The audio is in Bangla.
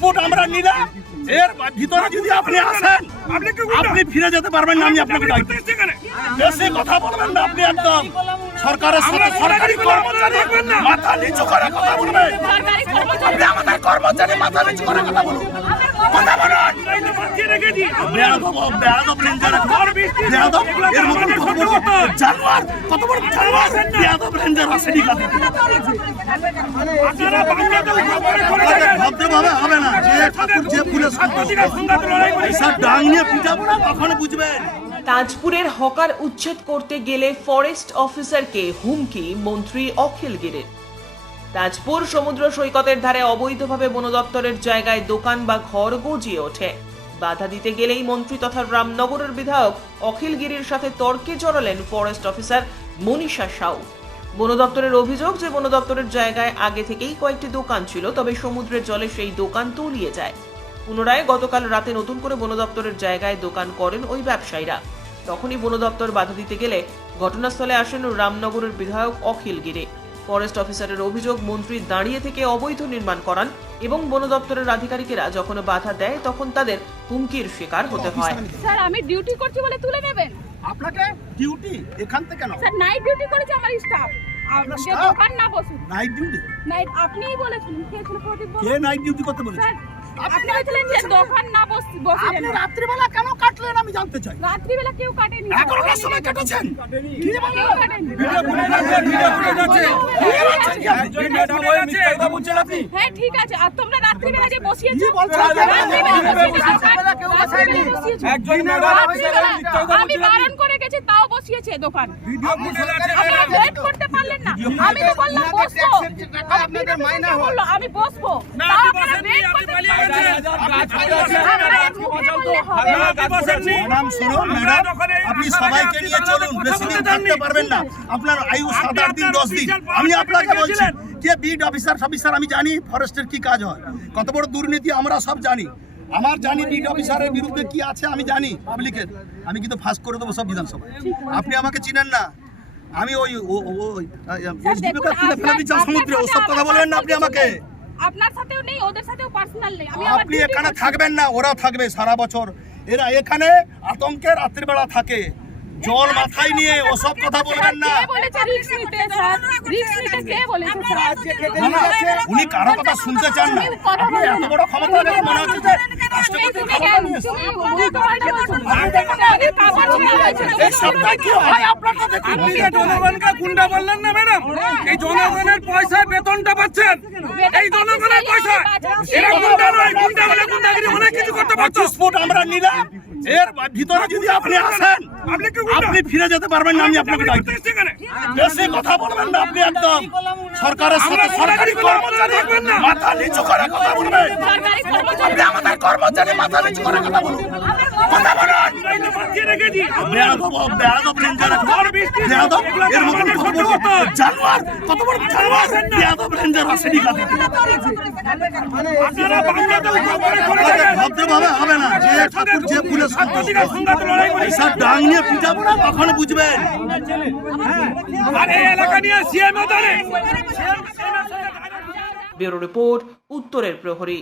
ফুট আমরা নিলাম, এর ভিতরে যদি আপনি আসেন আপনি ফিরে যেতে পারবেন না। আমি আপনাকে বেশি কথা বলবেন না, আপনি একদম সরকারের সাথে সরকারি কর্মচারী মাথা নিচু করে কথা বলবেন। আপনি আমাদের কর্মচারী মাথা নিচু করে কথা বলুন, কথা বলুন। বেয়াদব রেঞ্জার, বেয়াদব এর মতন কত বড় জানোয়ার, কত বড় জানোয়ার বেয়াদব রেঞ্জার আসেনি কাছে। ভদ্রভাবে হবে না, যে ঠাকুর যে ফুলের সব ডাং নিয়ে পিটাবো না, তখন বুঝবেন। তাজপুরের হকার উচ্ছেদ করতে গেলে ফরেস্ট অফিসারকে হুমকি মন্ত্রী অখিল গিরির। তাজপুর সমুদ্র সৈকতের ধারে অবৈধভাবে বন দপ্তরের জায়গায় দোকান বা ঘর গজিয়ে ওঠে। বাধা দিতে গেলেই মন্ত্রী তথা রামনগরের বিধায়ক অখিল গিরির সাথে তর্কে জড়ালেন ফরেস্ট অফিসার মনীষা সাউ। বন দপ্তরের অভিযোগ যে বন দপ্তরের জায়গায় আগে থেকেই কয়েকটি দোকান ছিল, তবে সমুদ্রের জলে সেই দোকান তলিয়ে যায়। পুনরায় গতকাল রাতে নতুন করে বন দপ্তরের জায়গায় দোকান করেন ওই ব্যবসায়ীরা। তখনই বন দপ্তর বাধা দিতে গেলে ঘটনাস্থলে আসেন রামনগরের বিধায়ক অখিল গিরি। ফরেস্ট অফিসারের অভিযোগ, মন্ত্রী দাঁড়িয়ে থেকে অবৈধ নির্মাণ করান এবং বন দপ্তরের আধিকারিকেরা যখন বাধা দেয় তখন তাদের হুমকির শিকার হতে হয়। স্যার আমি ডিউটি করছি বলে তুলে নেবেন? আপনাকে ডিউটি এখান থেকে কেন? স্যার নাইট ডিউটি করেছে আমার স্টাফ। যে দোকান না বসুন। Night duty? নাইট আপনিই বলেছিলেন। কে ছিল প্রদীপ? কে নাইট ডিউটি করতে বলেছে? স্যার আপনি বলেছিলেন যে দোকান না বসিলেন। আপনি রাত্রিবেলা কেন কাটলেন আমি জানতে চাই। রাত্রিবেলা কেউ কাটেনি। 11টার সময় কেটেছেন? কি বলেন? কেউ কাটেনি। ভিডিও ফুটেজ আছে, ভিডিও ফুটেজ আছে। হ্যাঁ ঠিক আছে, আর তোমরা রাত্রিবেলা যে বসিয়েছো, কি বলছো? আমি বারণ করে গেছি তাও বসিয়েছে দোকান। আপনারা ওয়েট করতে পারলেন না। আমি তো বললাম বসবো, আপনাদের মাইনা হলো আমি বসবো। আপনি সবাইকে নিয়ে চলুন, বেশি দিন থাকতে পারবেন না, আপনার আয়ু 7-8 দিন 10 দিন। আমি আপনাকে বলছি যে বিড অফিসার আমি জানি ফরেস্টের কি কাজ হয়, কত বড় দুর্নীতি আমরা সব জানি। আমার জানি বিড অফিসারের বিরুদ্ধে কি আছে আমি জানি পাবলিকের, আমি কিন্তু ফাঁস করে দেবো সব বিধানসভায়। আপনি আমাকে চিনেন না, আমি ওই ফেলে দিচ্ছি সমুদ্রে, ওসব কথা বলবেন না আপনি আমাকে। আপনার সাথেও নেই, ওদের সাথেও পার্সোনাল নেই। আপনি এখানে থাকবেন না, ওরা থাকবে সারা বছর। এরা এখানে আতঙ্কে রাত্রিবেলা থাকে, জল মাথায় নিয়ে ওসব কথা বলবেন না। উনি কারো কথা শুনতে চান না। আপনি এত বড় ক্ষমতা দেখে মনে হচ্ছে যে রাষ্ট্রপতির ক্ষমতা নিয়েছে। এই সবটাই কি হয় আপনারা দেখুন। আপনি যে জনগণকে গুন্ডা বললেন না ম্যাডাম, এই জনগণের পয়সায় বেতনটা পাচ্ছেন, এই জনগণের পয়সা। এরা গুন্ডা নয়, গুন্ডা হলে গুন্ডাগিরি অনেক কিছু করতে পারতো। 25 ফুট আমরা নিলাম, এর ভিতরে যদি আপনি আসেন আপনি ফিরে যেতে পারবেন না। আমি আপনাকে বেশি কথা বলবেন না, আপনি একদম সরকারের সাথে সরকারি কর্মচারী মাথা নিচু করে কথা বলবেন। আপনি আমাদের কর্মচারী মাথা নিচু করে কথা বলুন, কথা বলুন। বেয়াদব রেঞ্জার, বেয়াদব এর মতন কত বড় জানোয়ার, কত বড় জানোয়ার বেয়াদব রেঞ্জার আসেনি কাছে। ভদ্রভাবে হবে না, যে ঠাকুর যে ফুলের সব ডাং নিয়ে পিটাবো না, তখন বুঝবেন। আর এই এলাকা নিয়ে সিএমও জানে। ব্যুরো রিপোর্ট, উত্তরের প্রহরী।